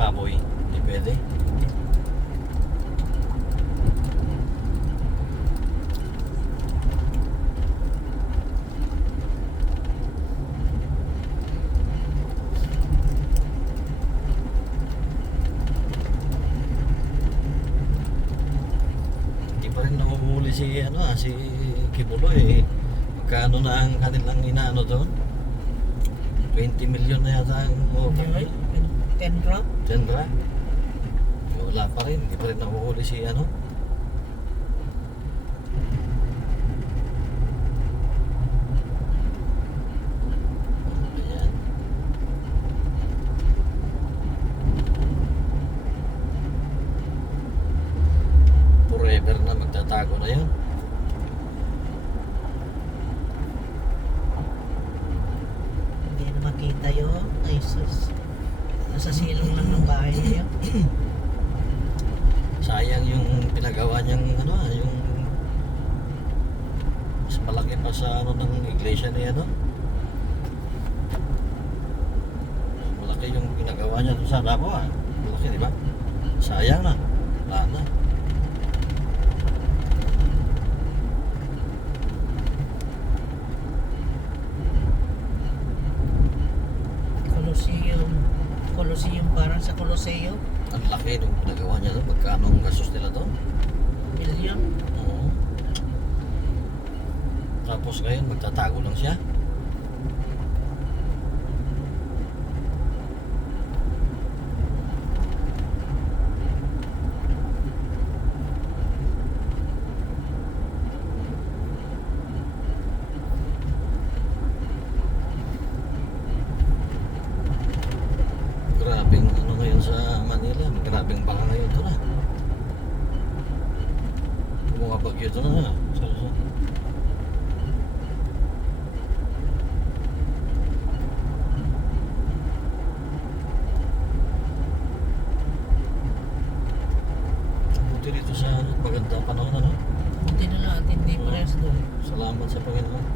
baboy. Hindi pwede. Hindi pa rin nahuhuli si Kibuloy eh. Magkano na ang kanilang inaano doon? 20 million na yata ang Okay. Kendra? Tendra. Wala pa rin. Hindi pa rin nahuhuli si ano. Ayan. Forever na magtatago na yun. Hindi na makita yun. Ay, sus. Nasa silong lang ng bahay niya. Sayang yung pinagawa niyang yung mas malaki pa sa ng iglesia niya Mas malaki yung pinagawa niya doon sa Davao Malaki, di ba? Sayang na. Wala na. Colosseum parang sa Coloseo. Ang laki nung pinagawa niya doon. Magkano ang gastos nila doon? Million. Oo. Tapos ngayon magtatago lang siya. Grabing ngayon sa Manila. Grabing baka ngayon doon Bumabagyo doon Buti dito sa maganda panahon Buti na lang at hindi parehas doon. Salamat sa Panginoon.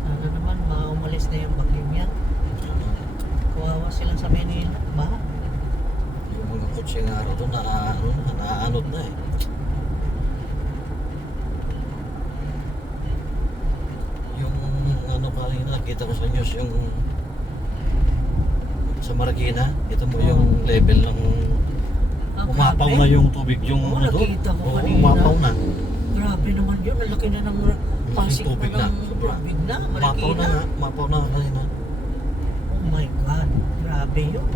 Sana naman maumalis na yung bagyo niya. Kawawa sila sa Manila. Baha. Yung mga kotse nga araw doon naaanod na eh. Yung kanina nakita ko sa news yung sa Marikina, kita mo yung level ng umapaw grabe. na yung tubig yung Oo, nakita ko kanina. umapaw na. Grabe naman yun. Ang laki na ng pasik tubig na na. ng tubig na. Umapaw na nga, umapaw na kanina. Oh my God. Grabe yun.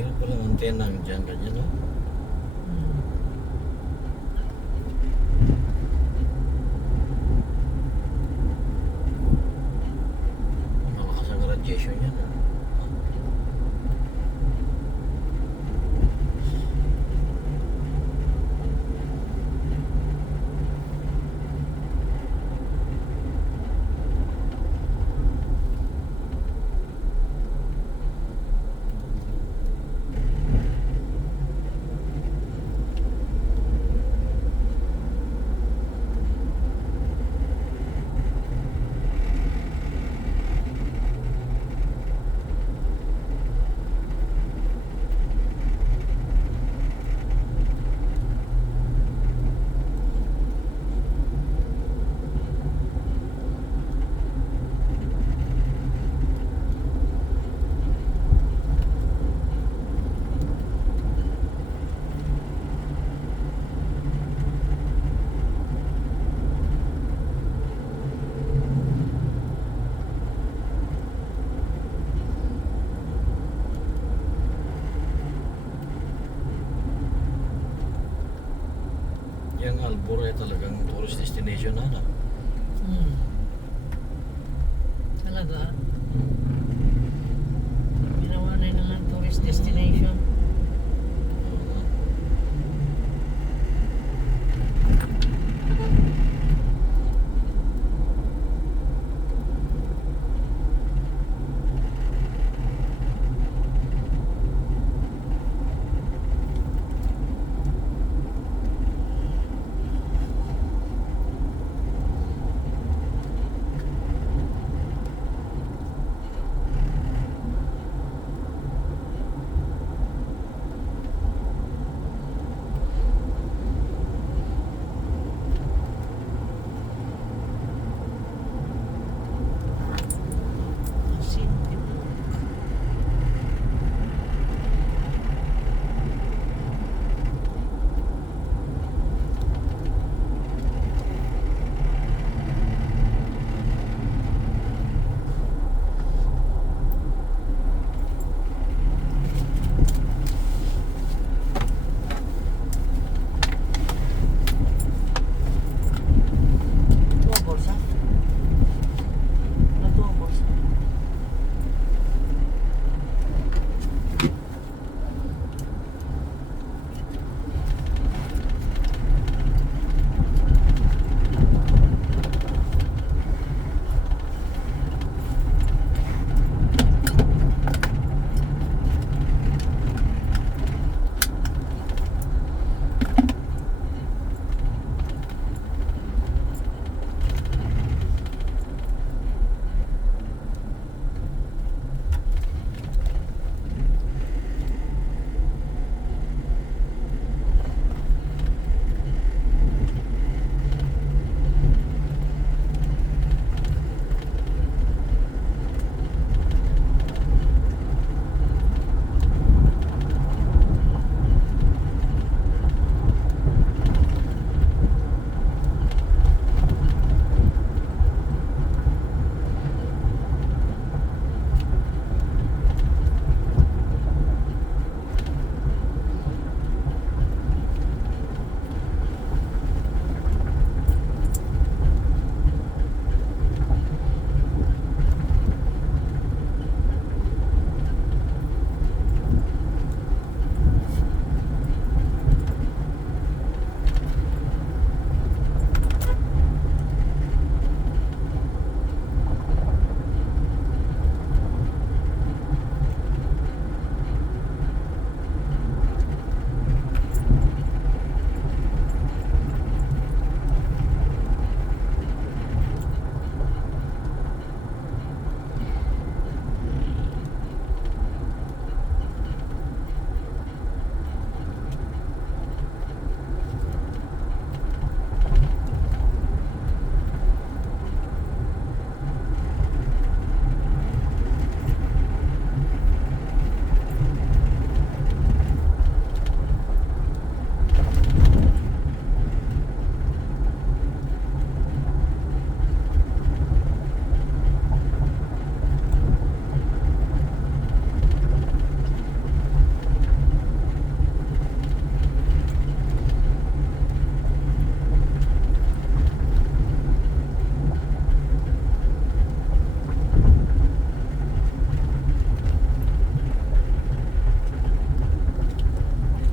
Yun pala ang antena dyan, ganyan Malakas ang radiation yan Yung Albor ay talagang tourist destination na na. Hmm. Talaga. Ginawa na nilang tourist destination. Asin, diba? Ito ang bolsa. Ito ang bolsa.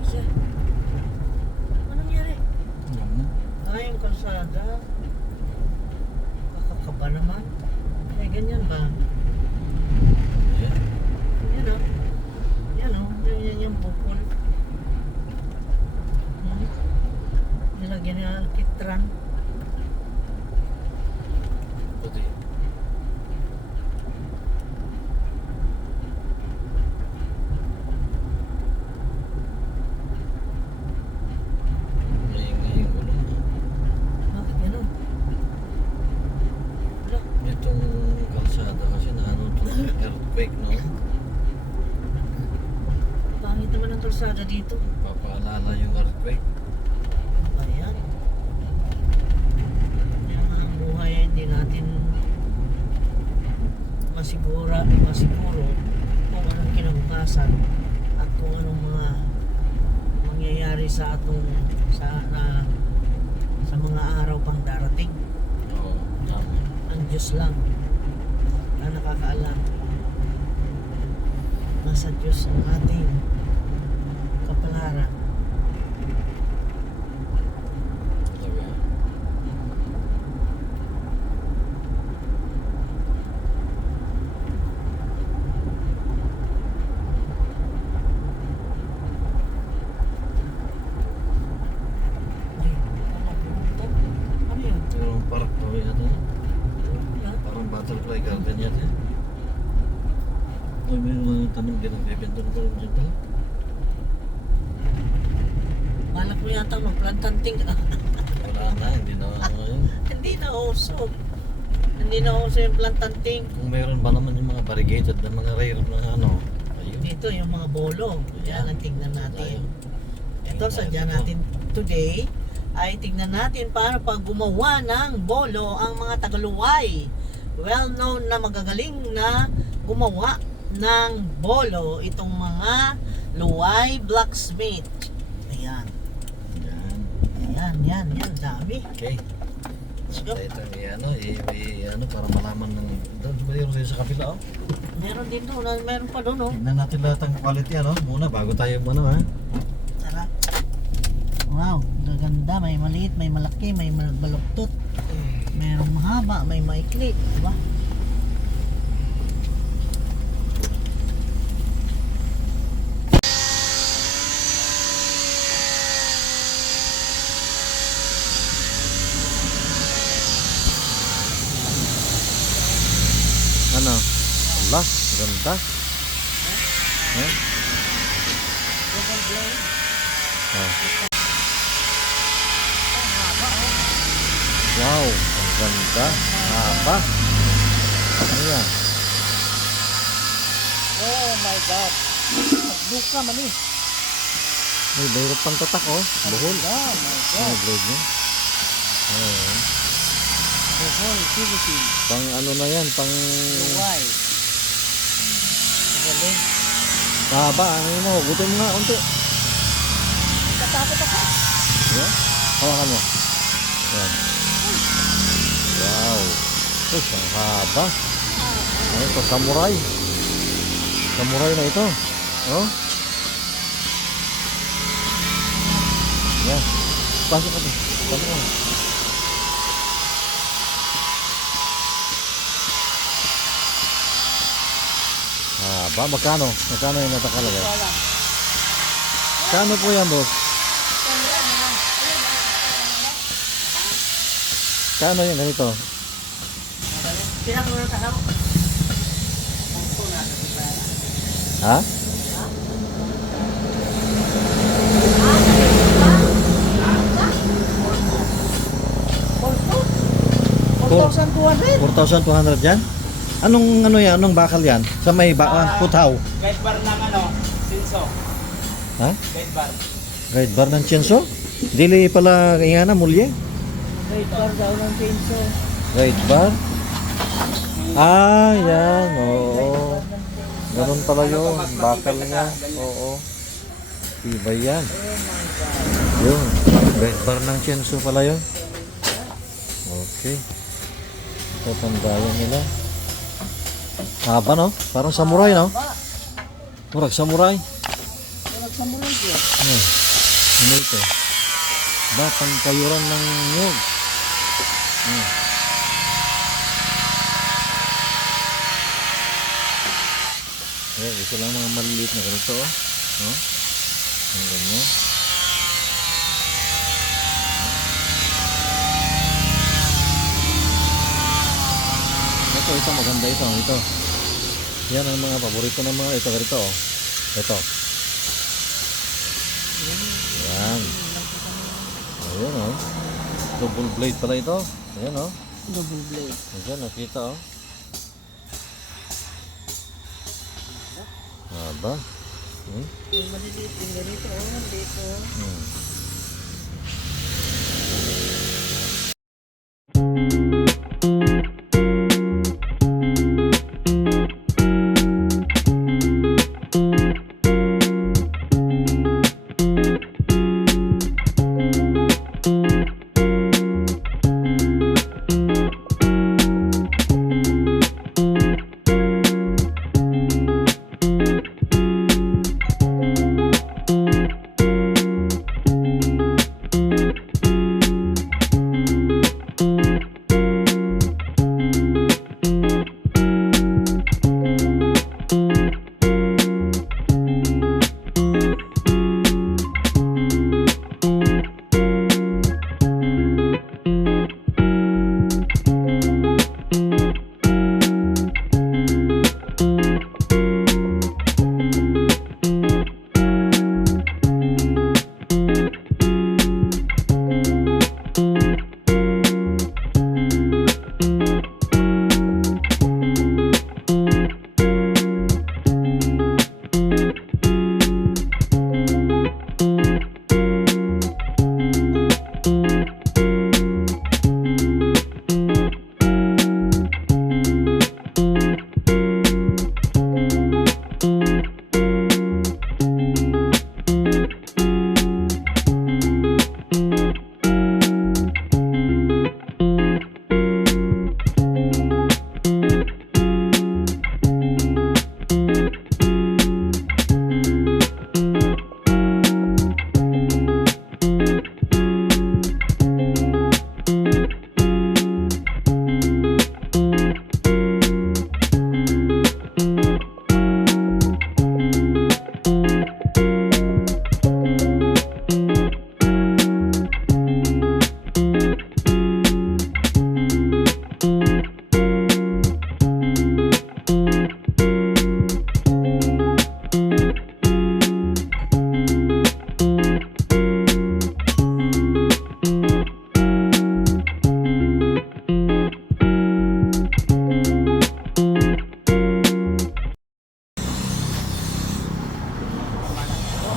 Siya. Ano nangyari? Ay, yung kalsada. Kakakaba naman. Eh, ganyan ba? Yeah. Yan o. Yan o. Ganyan yung bukol. Nilagyan nila ng kitran. Puti. Ngayon ko lang. Bakit gano'n? Wala. Itong kalsada kasi na ano to earthquake, no? Pangit naman ang kalsada dito. Papaalala yung earthquake. Ayan. Yung ang buhay ay hindi natin masiguro kung anong kinabukasan at kung anong mga mangyayari sa atong sa mga araw pang darating. Oo, tama. Ang Diyos lang na nakakaalam. Nasa Diyos ang ating kapalaran. Talaga. Ay, ano yun? Pero parang kawin yata. Ano yan? Parang butterfly garden yata. Uy, may mga tanong din ang bebenta na parang dyan pala. Malak mo yata magplantanting ka. Wala na, hindi na ano yun. Hindi na uso. Hindi na uso yung plantanting. Kung meron ba naman yung mga variegated na mga rare na ano. Ayun. Dito yung mga bolo. Yan ang tingnan natin. Ito, sadya Ito. natin today ay tingnan natin paano pag gumawa ng bolo ang mga Tagaluway. Well known na magagaling na gumawa ng bolo itong mga Luway blacksmith. Ayan. Yan. Yan. Dami. Okay. Let's go. Ito, ano, para malaman ng... Doon, mayroon sa'yo sa kabila, oh. Meron din doon. Meron pa doon, oh. Tignan natin lahat ng quality, ano, muna, bago tayo, ano, ha. Tara. Wow, gaganda. May maliit, may malaki, may baluktot. Merong mahaba, may maikli. Diba? Ano? Allah, ganda. Eh? Double blade. Oh. Ang haba, oh. Wow, ang ganda. Haba. Ano yan? Oh my God. Magbuka man eh. May mayroon pang tatak, oh. Buhol. Oh my Ano God. blade niya? Oh. Buhol, PVC. Pang ano na yan, pang... Luway. Galing. Haba, ano mo, gutom nga, unti. Natatakot ako. Yan. Hawakan mo. Yan. Wow. Uy, ang haba. Ano ito, samurai. Samurai na ito. Oh. Yan. Pasok ka. Pasok ka. Haba. Magkano? Magkano yung natakalagay? Wala. Kano po yan, boss? Kano yan? Ganito? Pinakaroon ka ako. Ha? Four- 4,200. 4,200 yan? Anong ano yan? Anong bakal yan? Sa may putaw? Guide bar ng ano, Sinso. Ha? Guide bar. Guide bar ng Chenso? Dili pala ingana mulye? Great bar daw ng pinso. Guide bar? Ah, yan. Oo. Ganun pala yun. Bakal niya. Oo. Tibay yan. Yun. Guide bar ng Chenso pala yun. Okay. Ito tandayan nila. Haba, no? Parang samurai, no? Murag samurai. Walang samurai ko. Ano ito? Ba, pangkayuran ng nyug. Ito lang mga maliliit na ganito, oh. No? Ang ganyan. Ito maganda ito. Yan ang mga paborito ng mga ito ganito, oh. Ito. Yan. Ayan, oh. Double blade pala ito. Ayan, oh. Double blade. Ayan, nakita, oh. Haba. Yung maliliit yung ganito. Dito. Hmm.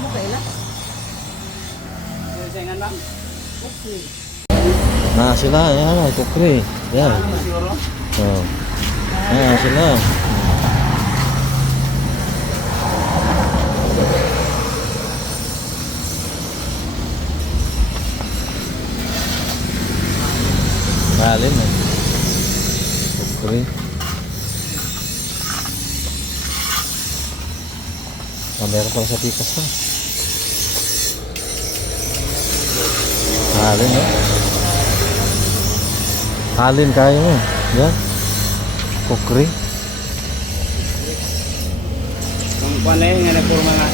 Amo kailan? Saingan ma'am. Okay. Sila, yan, ay kukri. Yan. Siguro. Oh. Sila. Mahalin eh. Kukri. Meron pala sa pikas ha. Halin no? Halin kaya mo. Yan. Kukri. Ang panay nga na puro mga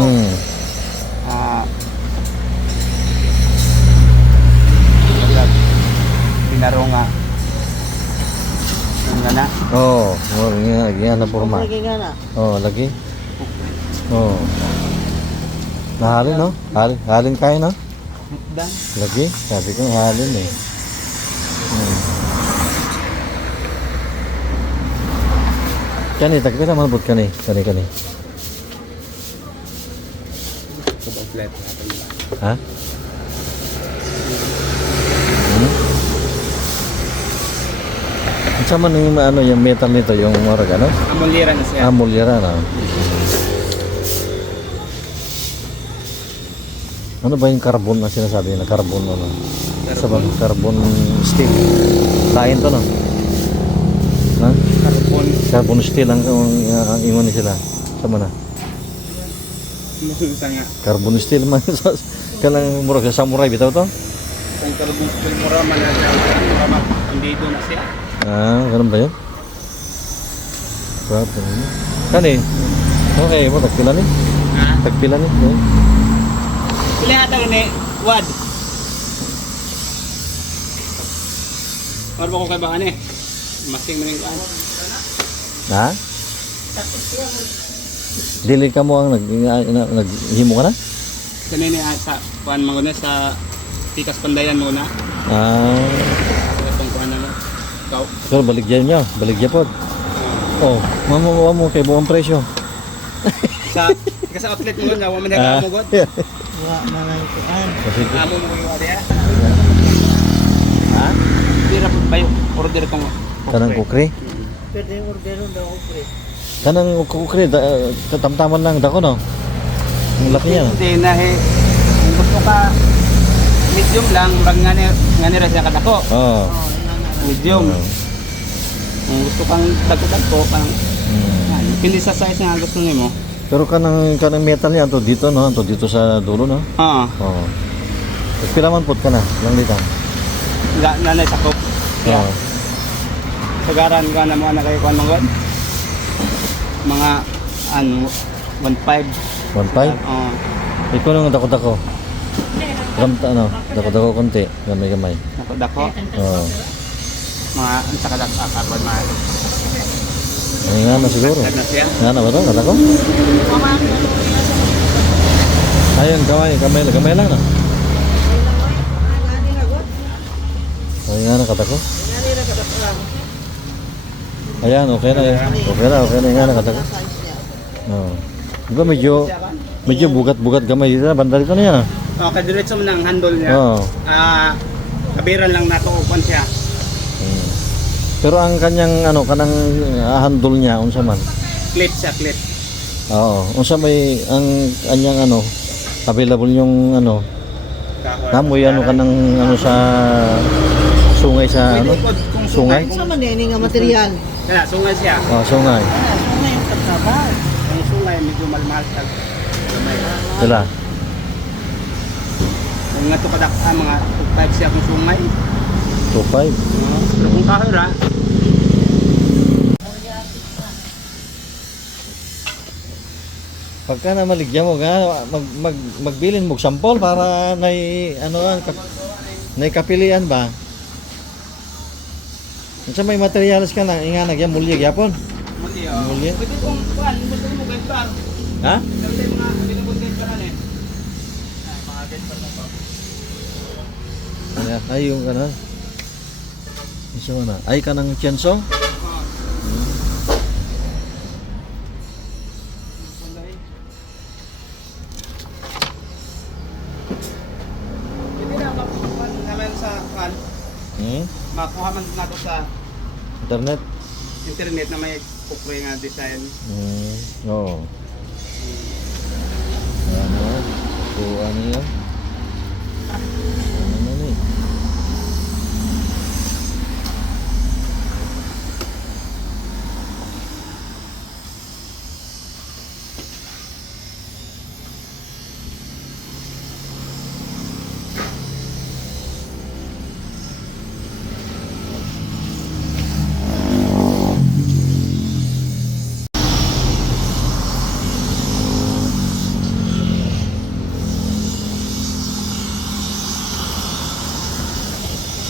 Hmm. pinaro nga. Ang gana. Oh, yan na porma. Lagi nga na. Oh, lagi. Oh. Nahalin no? Halin kaya no? Dan. Lagi. Sabi ko halin eh. Kani, takpila malbot kani. Kani. Outlet. Ha? Sama nung ano yung metal nito, yung marag ano? Amuliran na siya. Mulyara na. Ano ba yung carbon na sinasabi nila? Carbon ano? Sa ba? Carbon steel. Lain to no? Ha? Carbon. Carbon steel ang ingon ni sila. Sama na. Musulta nga. Carbon steel man. Kanang murag sa samurai bitaw to? Ang carbon steel mura man na siya. Hindi doon na siya. Ganun ba yun? Carbon. Kani? Okay, mo tagpila ni? Ha? Tagpila ni? Pilihan tayo ni Wad. Or ba ko kay baka ni? Masing maning kaan. Ha? Dili ka mo ang naghimo ka na? Kanini sa kuan manguna sa Pikas Pandayan muna. Itong kuan na mo. Ikaw. Pero baligyan niya pod. Oh, mamo mo kay buong presyo. Sa outlet mo na, waman na mo god. Wa man kuan. Sige. Amo mo yung area. Ha? Pira po ba yung order kong Kanang kukri? Pwede yung orderon daw ako pre. Kanang kukri, tamtaman lang dako no? Ang laki niya. Hindi na kung gusto ka medium lang, bag nga ni siya kadako. Oo. Oh, ina na. Medium. Kung gusto kang dagko-dagko, kang pili sa size nga gusto nimo. Pero kanang metal niya to dito no, to dito sa dulo no. Oo. Oo. Pila man pud kana, lang dito. Nanay sakop. Oo. Sagaran ka na mo na kayo kuan mangod. Mga ano 1.5. 1.5. Oo. Ikaw nang dako-dako. Ramta ano, dako-dako konti, gamay-gamay. Dako. Oo. Mga ang sa kadak akapad mahal. Ay nga na siguro. Na siya. Nga na ba to? Dako? Ayun, gamay lang na. Ay nga na katako. Ayan, okay na yan. Okay na nga na katako. Oo. Di ba medyo bugat-bugat gamay dito na, banda dito na yan ah. Okay, diretso mo ng handle niya. Oo. Kabiran lang nato upan siya. Pero ang kanyang kanang handle niya unsa man. Clip siya, clip. Oo, unsa may ang kanyang available yung namoy kanang sa sungay sa Pwede po kung sungay? Sa man din nga material. Kaya, sungay siya. Oh, sungay. Ano yung pagtrabaho? Ang sungay, medyo malmahal sa gamay. Sila. Kung nga ito kadak mga 5 siya kung sungay. 2.5. Pero kung kahira, Pagka na maligyan mo magbilin mo sample para kapilian ba? Unsa may materials ka na inga nagyan mulya gyapon? muli Mulya. Pwede kung kuhan, gusto mo guys bar. Ha? Sabi tayo mga available guys bar eh. Mga guys bar na po. Ay yung isa na. Ay kanang chainsaw? Makuha man na to sa Internet. internet na may kukre nga design. Oo. Ano? So, ano yan? Ano na eh?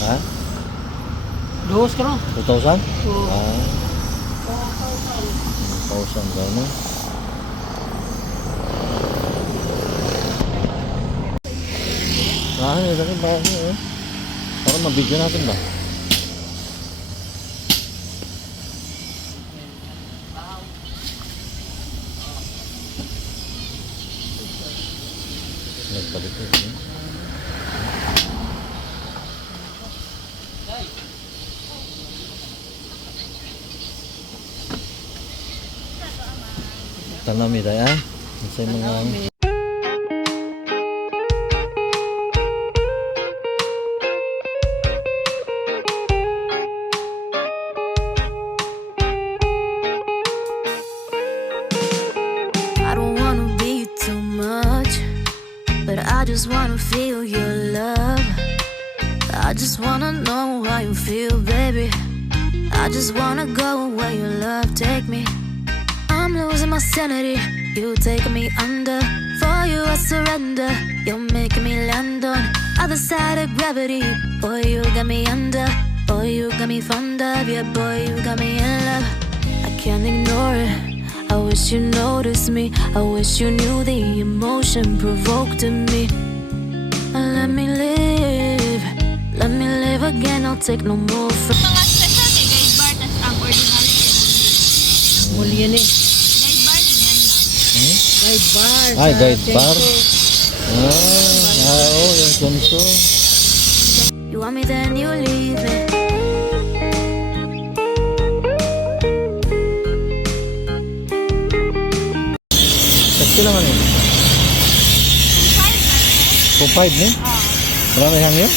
Ha? Dos ka no? 2,000? Oo. Ah. 1,000 ba no? Ah, yun rin ba? Para mabigyan natin ba? Nagbalik ko. Tanami tayo ah. Sa mga I don't wanna be too much, but I just wanna feel your love. I just wanna know how you feel, baby. I just wanna go where your love take me. I'm losing my sanity, you taking me under. For you I surrender, you're making me land on other side of gravity. Boy, you got me under. Boy, you got me fond of. Yeah, boy, you got me in love. I can't ignore it. I wish you noticed me. I wish you knew the emotion provoked in me. Let me live. Let me live again. I'll take no more from. Mga special kay guide bar tas ang ordinary kay Muli yan eh. guide bar din yan na. Guide bar. Ay, sa guide bar. Chenko. Oo, yung Chenko. You want me then you leave me. Sakti naman eh. 2.5 ni? Marami hang yun?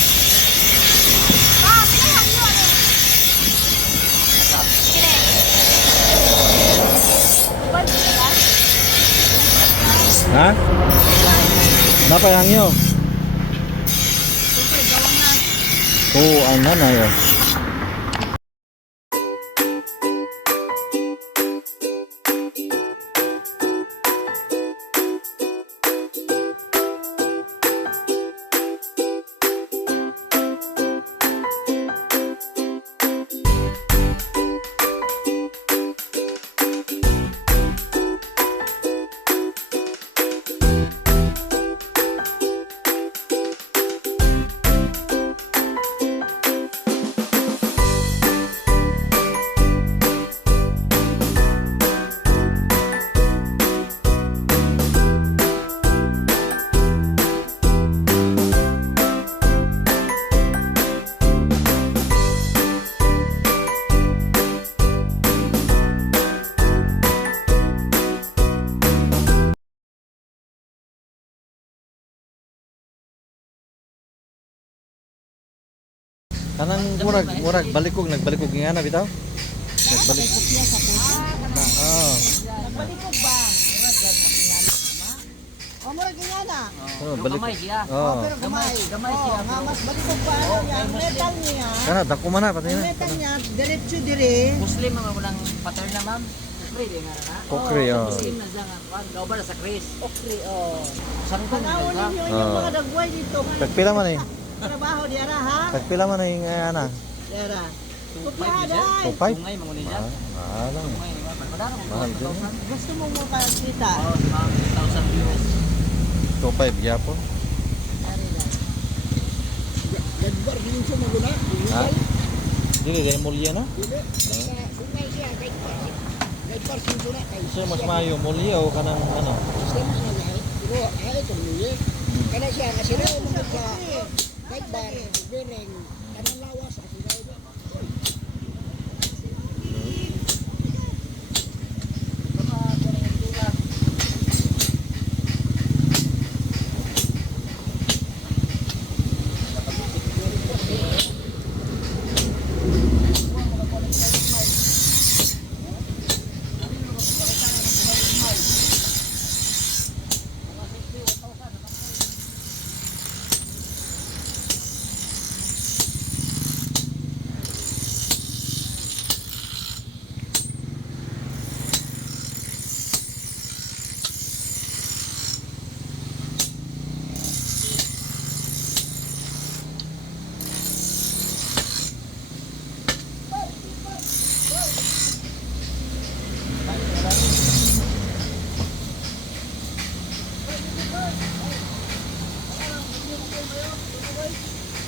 Ah, pinahang nyo ano? Kire. Ubad ka ba? Ha? Napay hang yun? Sige, gawang na. Oo, ang na yun. Kanang murag balikog nagbalikog nga na bitaw. Nagbalik. Oo. Nagbalikog ba? O, mura gingana. Oh, balik. Oo. Pero gamay. Oh, nga mas balikog ba? Ano yan? Metal niya. Kana dako man na pati Ang na. metal niya, diretso dire. Muslim mga walang pattern na ma'am. Okre di nga na. Kokre oh. Muslim na siya nga. Gaw ba na sa Chris? Okri, oh. Saan ko Panawon nila? ninyo yung mga dagway dito. Tagpila man eh. Trabaho di ara ha? Tagpila man yung ana. Di ara. Five Kupihaday. siya? 2.5. Tungay mga nila. Lang. Tungay di ba? Madara mo. Mahal din. Gusto mo mo makakita? Oo, di ba? 1,000 views. 2.5 gyapon. Ari na. Ha? Dili dili mulya no? So mas mayo mulya o kanang ano?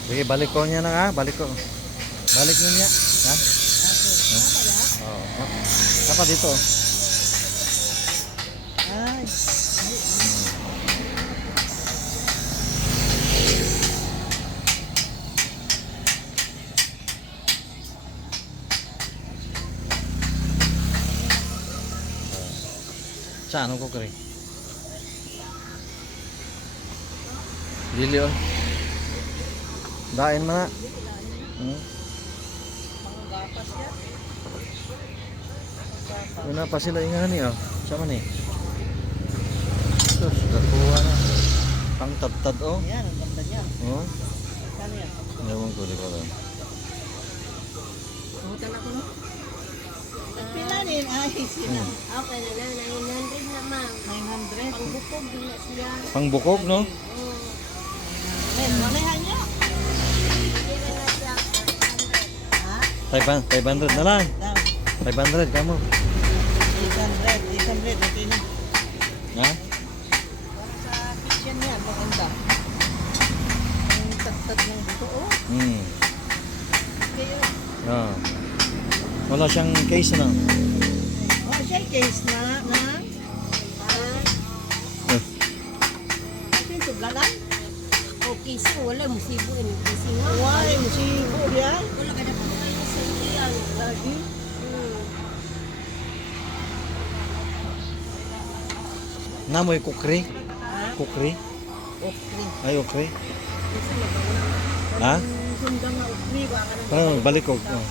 Sige, balik ko niya na ha. Balik ko. Balik niya. Ha? Oo. Dapat dito. Ay. Saan ko kari? Dili oh. Dain mana? Una pa sila ingan ni oh. Sama ni. Sus, dakuha na. Pang tad oh. Yan, ang ganda niya. Oh. Kano yan? Ewan ko di ko alam. Hotel ako no? Pila rin, ay sila. Okay na lang, 900 na ma'am. 900. Pangbukog din na siya. Pangbukog no? Ay, manahan niya. Hindi na nga siya. Ha? 500 na lang. Daw. 500 kamo. 800, okay na. Ha? Para sa kitchen niya, maganda. Ang tagtag ng buto, oh. Kayo, Ah. Wala siyang case na. Oh, siya case na. Ito yung tublalan. okay siya. Wala, musibo. Kasi nga. Why, musibo yan. Wala ka na po kayo sa iyan. Lagi. Namoy kukri. Ha? Kukri. Okri. Ay, okri. Ha? Sunda nga okri, baka nang Parang balik ko. Oh.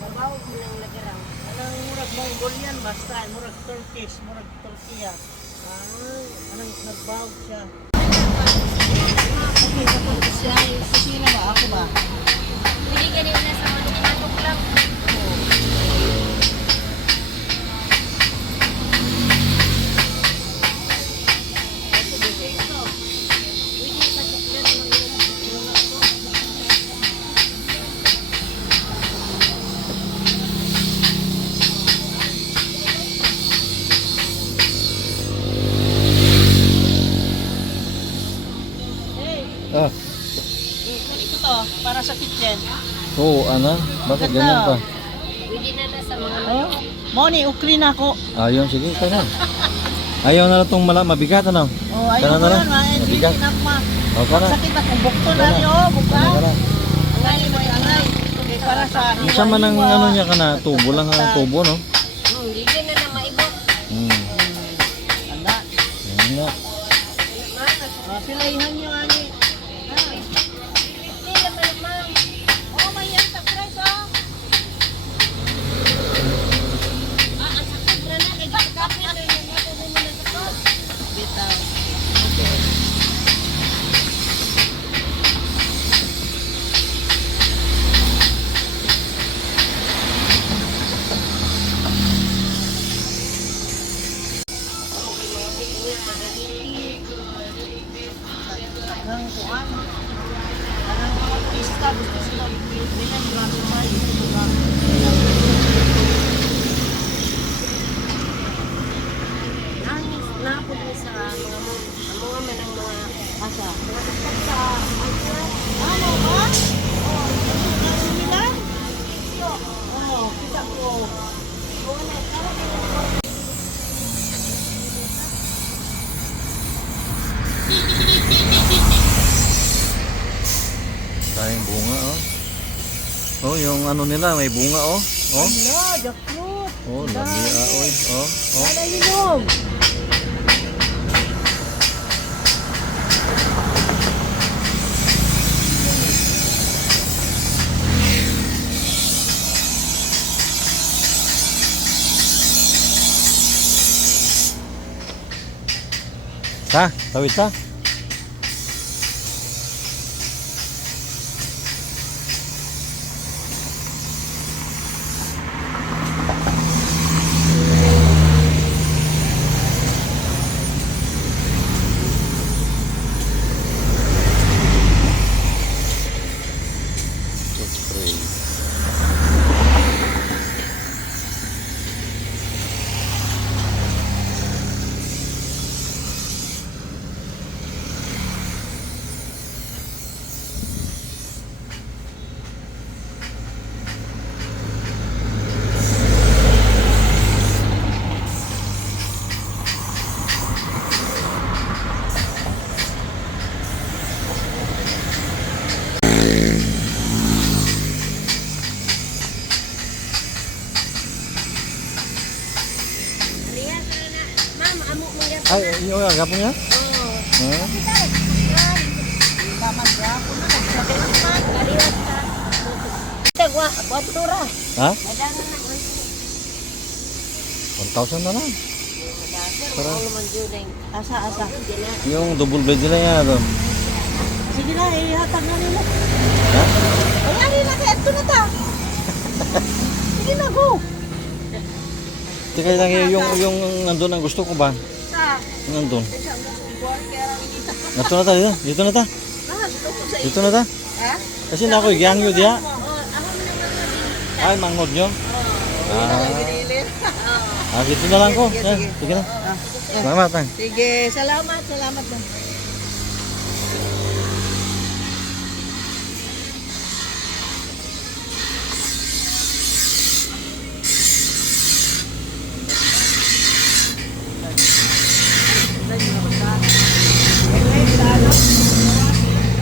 Babaw mo lang lagaraw. Anong murag Mongolian, basta. Murag Turkish, murag Turkiya. Anong nagbawag siya. Okay, kapag siya, sisira ba? Ako ba? Pwede ka rin na sa matok lang. Ah. Ganito to, para sa kitchen. Oo, ana. Bakit Ganda. ganyan pa? Pwede na sa mga Oh, Moni, ukli na ako. Ayun, sige, kaya. Ayaw na lang itong mabigat, ano? Oh, ayun Kana ko na lang. yan, mga Mabigat. NGT na. O, kana. Sakit ako, bukto na Kana. niyo, buka. Kana, kana. Angay mo, angay. Okay, para sa Isa man ang ano niya kana, tubo lang ang tubo, no? hindi na na maibot. Anda. Ayun nga. Pilaihan niyo, ani. Hindi naman ma'am. Oh, may yan sa price, oh. Ang sakit na na. Kaya kapit na yung matuloy mo na sa to. Bitaw. Okay. Oh, yung ano nila, may bunga oh. Oh, Hala, jackfruit. oh, lamia oy. Oh, oh. Wala inom. Ta, tawid ta. Ma'am, amo mo yan. Ay, yung agapon niya? Oo. Huh? Tama ako na. Kaliwat ka. Tagwa, abutura. Ha? Madana na. 1,000 na lang. Para naman yun. Asa. Yung double bed nila yan doon. Sige na, ihatag na nila. Ha? Wala nila kaya ito na ta. Sige na, go. Teka lang yung nandun ang gusto ko ba? Sa. Nandun. Buwan kaya lang dito. Nato na ta, dito na ta. Sa Dito na ta. Ha? Kasi na ako igangyo diya. Oo, ako mo naman. Ay, manghod nyo. Ah, Binilin. dito na lang ko. Yan, sige na. Salamat. Sige, salamat na.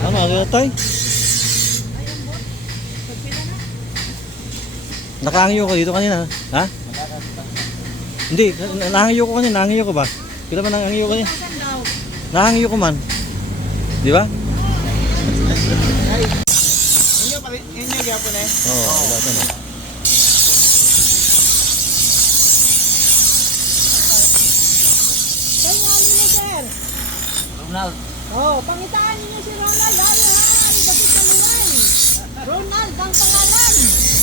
Ano, ano tay? Nakahangyo ko dito kanina, ha? Hindi, nahangyo ko kanina, nahangyo ko ba? Kila ba nahangyo ko kanina? Nahangyo ko man. Di ba? Inyo gyapon eh. Oo, wala ito na. Kaya nga nila, sir. Ronald. Oh, pangitaan niyo si Ronald. Ano ha? Dapat kaluway. Ronald ang pangalan.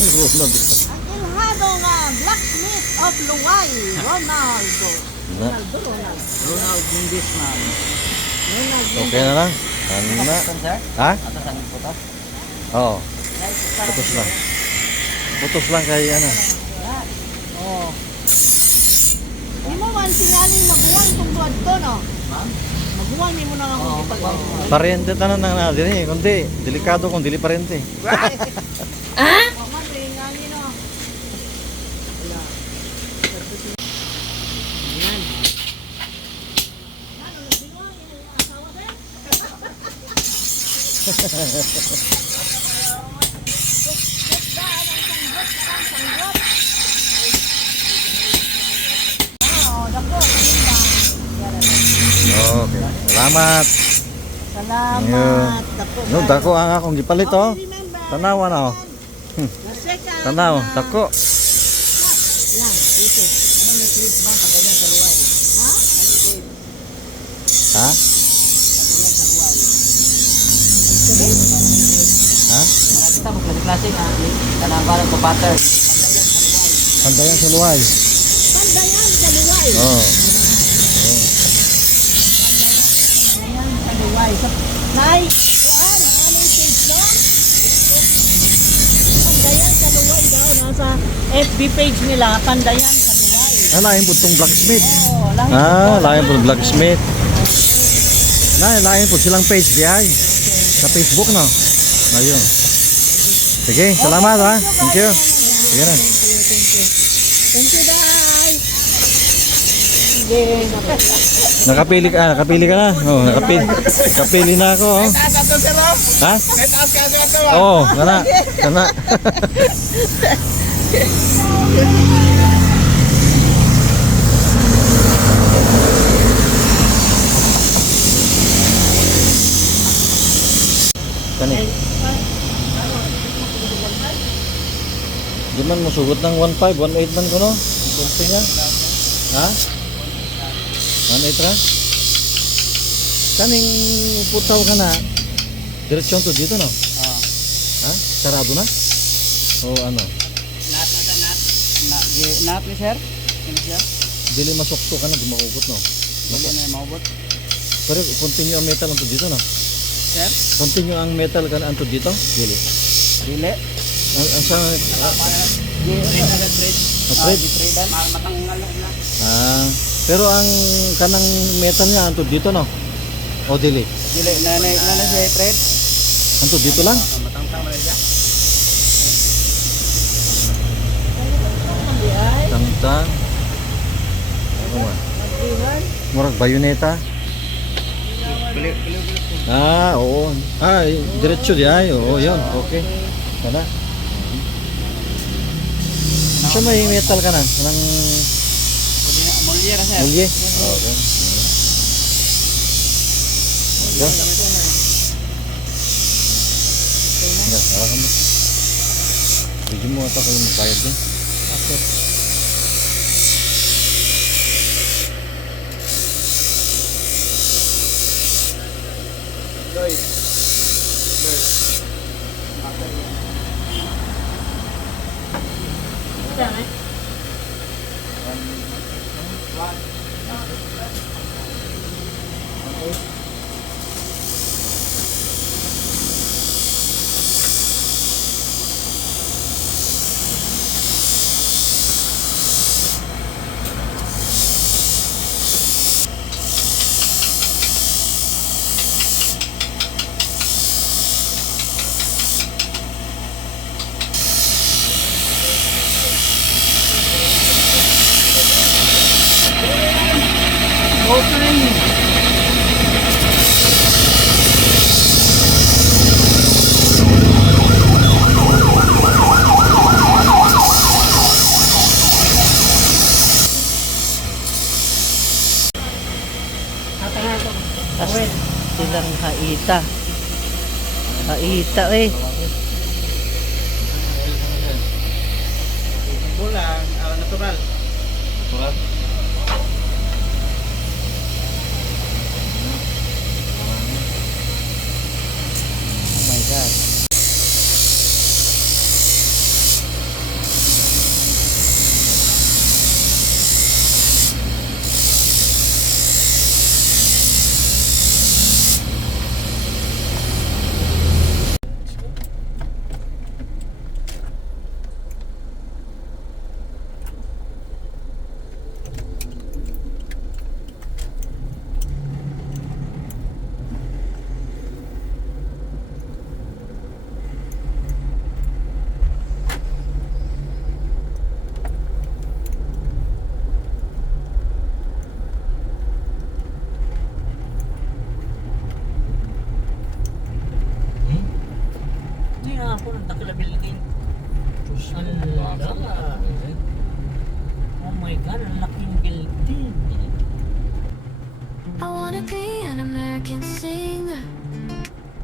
Ang ilhado nga blacksmith of Luway. Ronaldo. Ronald Lindisman. Okay na lang. Ano na? Sir? Ha? Ato sa nagputas? Oo. Putos lang. Putos lang kay ano. Oh. Di mo man singaling maguwan kung buwan to, no? Maguwan mo na ako. Parente tanan na na diri, kundi delikado kung dili parente. Okay. Salamat. Salamat. No, dako ang akong gipalit oh. Tanawa na oh. Tanaw, dako. Lang, dito. Ano may trip ba? Pagayan sa luway. Ha? Pagayan sa luway. Ha? Kita mo klase-klase na. Tanang balang ko pattern. Pagayan sa luway. Pandayan sa luway. Pandayan sa Luway. Oh. Pandayan sa Luway. Nay, kuhan, ano yung page doon? Pandayan sa Luway daw. Nasa FB page nila, Pandayan sa Luway. Ah, lain po itong blacksmith. Oh, lahat Ah, ito. lain po blacksmith. Lain po silang page diay. Sa Facebook no. Ayun. Sige, salamat ha. Thank you. Sige na. Thank you, Day. Sige. Nakapili ka na. Oh, nakapili na ako. Oh. Ha? Oo, kana. Kani. Di man mo sugot ng 1.5, 1.8 man ko no? Kunti nga. Ha? 1.8 ra? Kaning putaw ka na. Diretsyon to dito no? Ha? Sarado na? O ano? Nat ni sir? Ano siya? Dili masukso ka na, di makugot no? Dili na maubot. Pero continue ang metal anto dito no? Sir? Continue ang metal ka anto dito? Dili. Dili. Ang sa... Trade. Trade. Matanggal na. Pero ang kanang metal niya anto dito no? O dili? Dili na siya trade. Anto dito lang? Matangtang na siya. Tangtang. Ano ba? Murag bayoneta. Oo. Diretso di ay. Oo, yun. Okay. Kana. Siya may metal ka na. Kanang Molye na sir. mulye. Okay. Yan. Yan, hawakan mo. Pwede mo ata kayo magbayad din. Okay. Silang haita. Haita eh. Bulan, natural. Natural. Oh my God. Hindi nga ako ng takila building. Ala. Oh my God, ang laking building. I wanna be an American singer,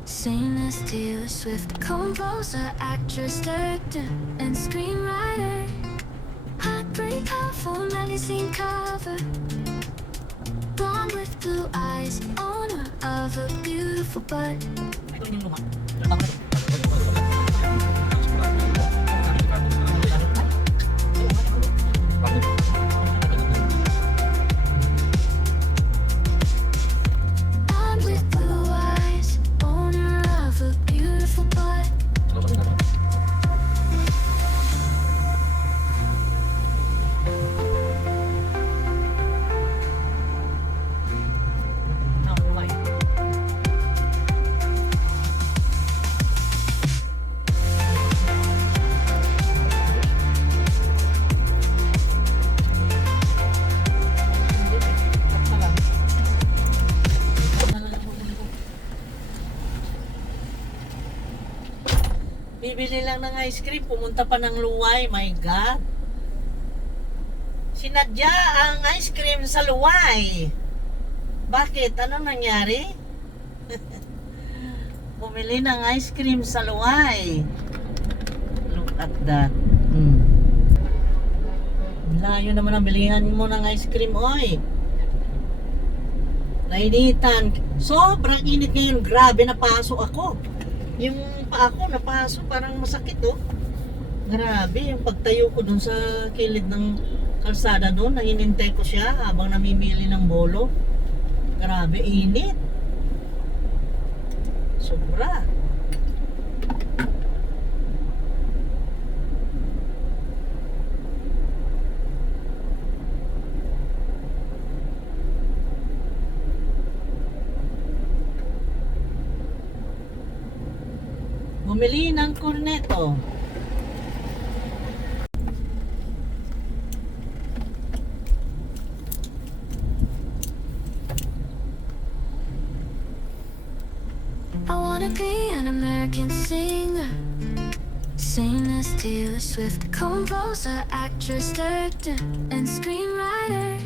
famous Taylor Swift, composer, actress, director, and screenwriter. Heartbreaker for magazine cover, blonde with blue eyes, owner of a beautiful butt. Ito yung luma. Blonde with blue eyes, owner of a beautiful butt. bibili lang ng ice cream, pumunta pa ng Luway, my God. Sinadya ang ice cream sa Luway. Bakit? Anong nangyari? Bumili ng ice cream sa Luway. Look at that. Layo naman ang bilihan mo ng ice cream, oy. Nainitan. Sobrang init ngayon. Grabe, napasok ako. Yung paa ko, napasok. Parang masakit, oh. Grabe, yung pagtayo ko dun sa kilid ng kalsada doon, nahinintay ko siya habang namimili ng bolo. Grabe, init. Sobra. Bumili ng corneto. I wanna be an American singer, sing as Taylor Swift, composer, actress, director, and screenwriter.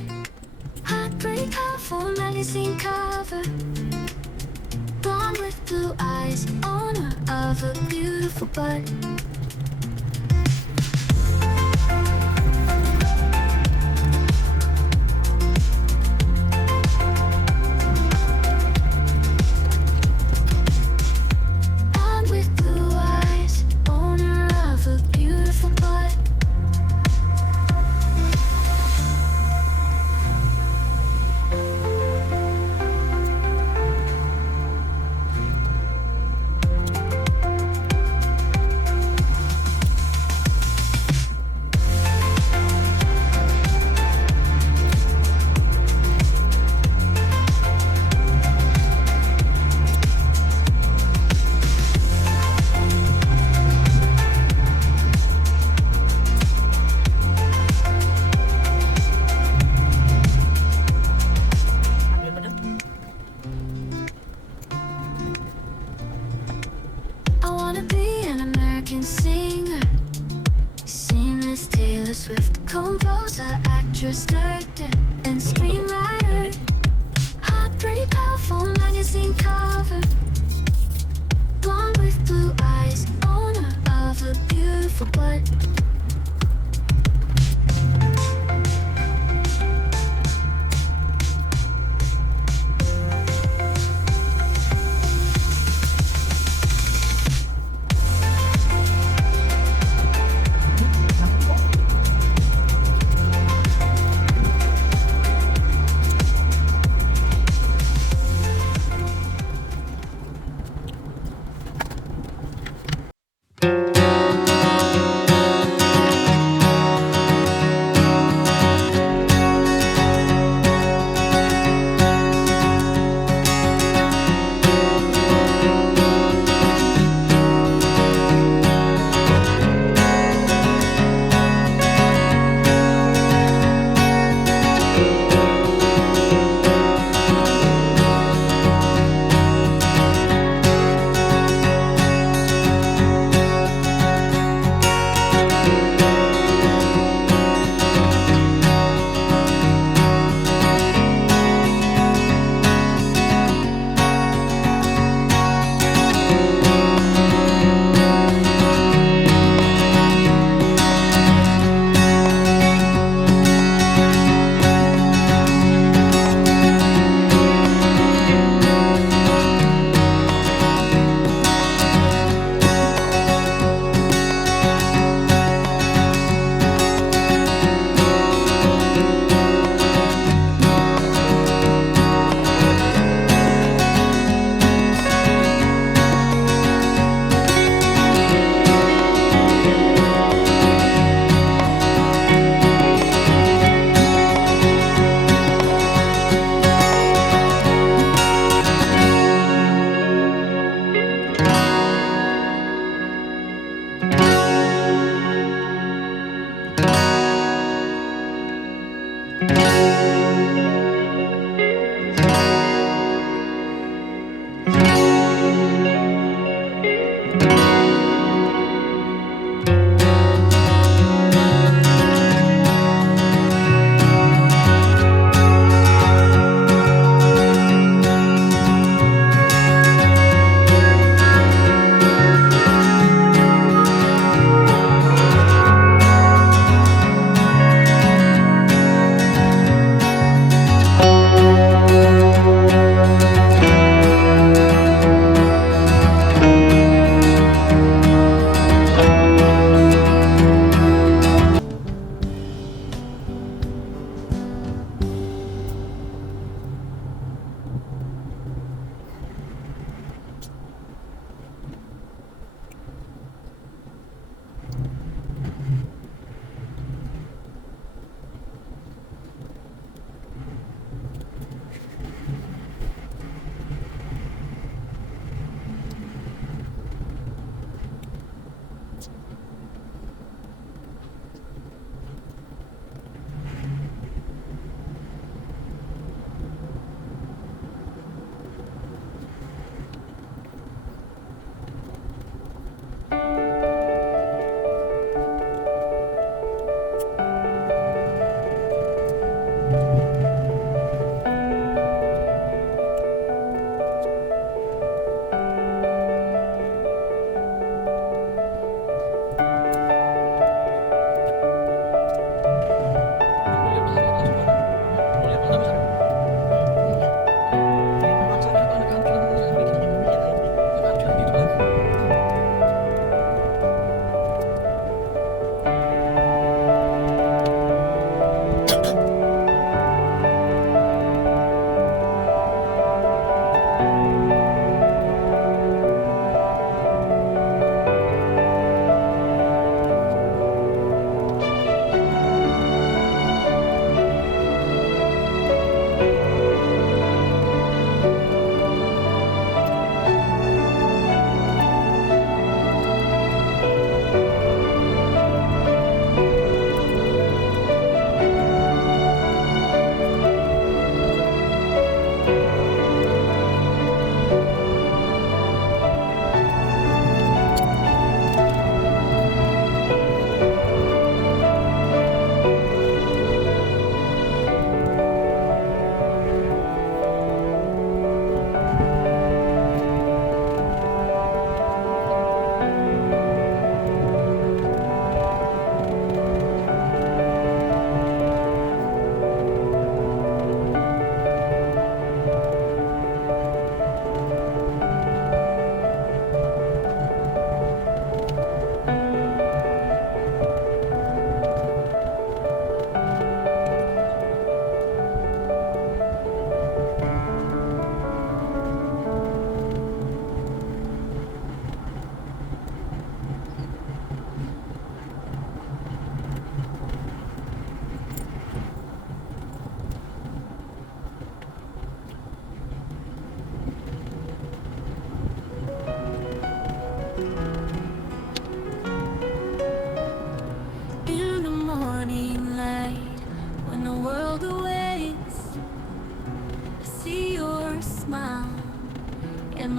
Heartbreak, powerful magazine cover, blonde with blue eyes, owner of a beautiful butt. Blonde with blue eyes, owner of a beautiful butt. I wanna be an American singer, sing as Taylor Swift, composer, actress, director, and screenwriter. Heartbreak, powerful magazine cover, blonde with blue eyes, owner of a beautiful butt.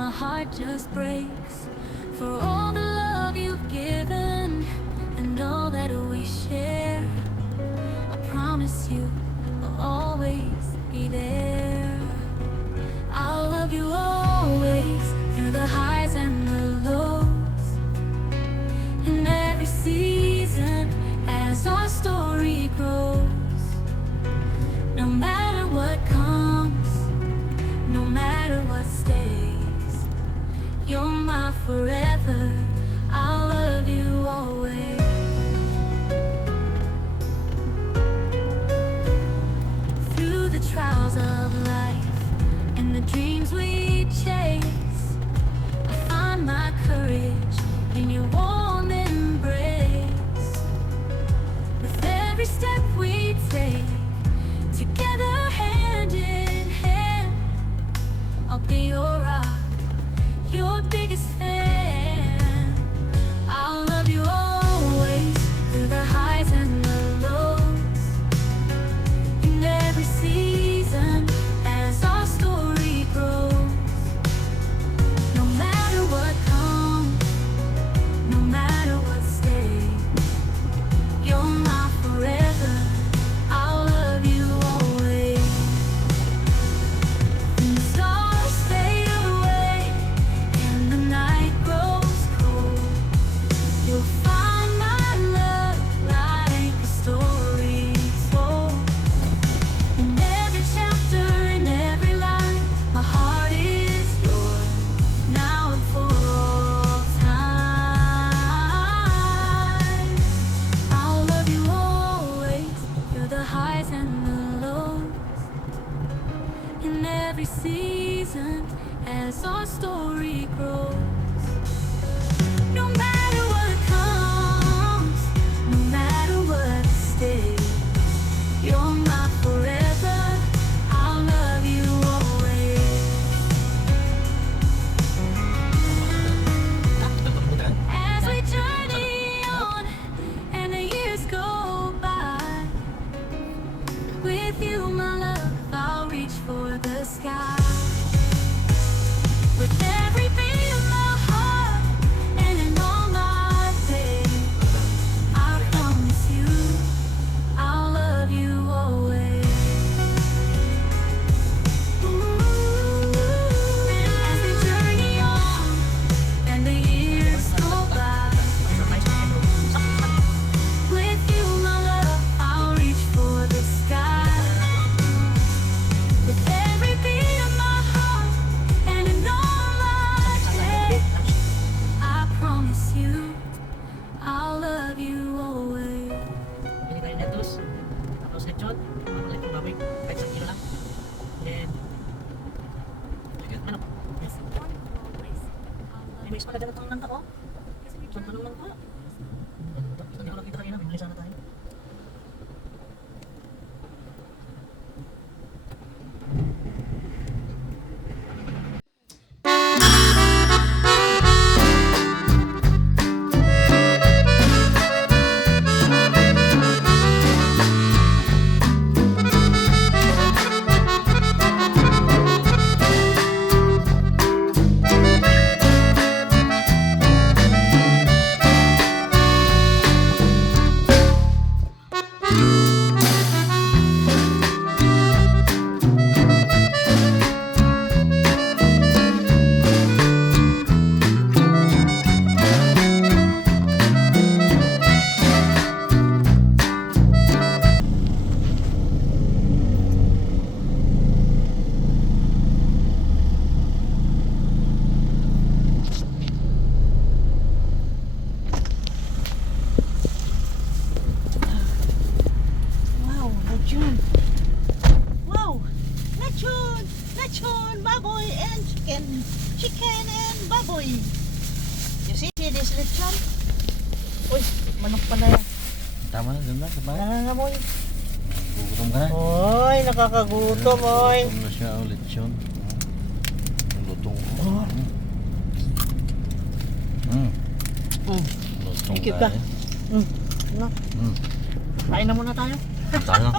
my heart just breaks for all the love you've given and all that we share. I promise you I'll always be there. I'll love you always through the highs and the lows, in every season as our story grows. No matter what comes, no matter what stays, you're my forever. I'll love you always. Through the trials of life and the dreams we chase, I find my courage in your warm embrace. With every step we take, together hand in hand, I'll be your rock, your biggest fan. I'll love you always through the highs and the lows, in every season as our story grows. No matter what comes, no matter what stays, you're my forever. I'll love you always. When the stars fade away and the night grows cold, you'll find my love like a story told. In every chapter, in every line, my heart is yours, now and for all time. I'll love you always through the highs and the lows, in every season as our story grows. No matter what comes, no matter what stays, you're my forever. I'll love you always. As we journey on and the years go by, with you, my love, I'll reach for the sky. With every beat of my heart and in all my days, I promise you I'll love you always. As we journey on and the years go by, with you, my love, I'll reach for the sky. With every beat of my heart and in all my days, I promise you I'll love you always. Bili tayo netos. Tapos lechon. Mamulay kong baboy. Kahit sa kilo lang. Then, ano? Yes. May mais pala ganito ang nanta ko. Saan pa lang pa? Hindi ko nakita kanina. Bibili sana tayo. Wow, lechon. Wow, lechon, lechon, baboy and chicken. Chicken and baboy. You see this lechon? Uy, manok pala yan. Tama na, dun na, sabay. Nangangamoy. Gugutom ka na. Oy, nakakagutom, oy. Gugutom na siya ulit yun. Ang lutong. Oh. Lutong Ikip ka. tayo. No. Kain na muna tayo. Tayo.